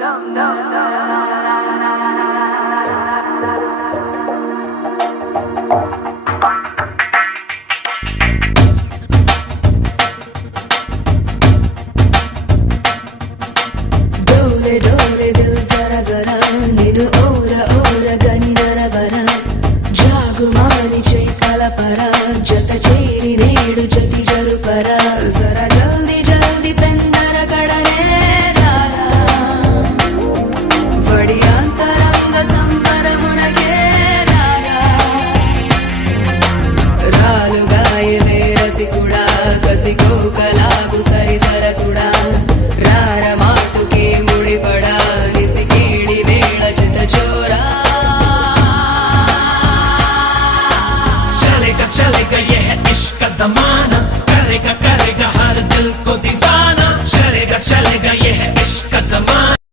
डोले डोले दिल जरा जरा निनु ओरा ओरा गनी नरवरा जागुमानी चैकल परा जत चेरी नेडु जति जरुपरा जरा जल्दी जल्दी पेंदर कड़ने दारा वडी अंतरंग संबरमुनगे दारा रालुगायवे रसिकुड़ा कसिकोकलागु सरि सरसुड़ा रार माटुके मुड़िपड़ा निसि केळि वेळ चित चोरा।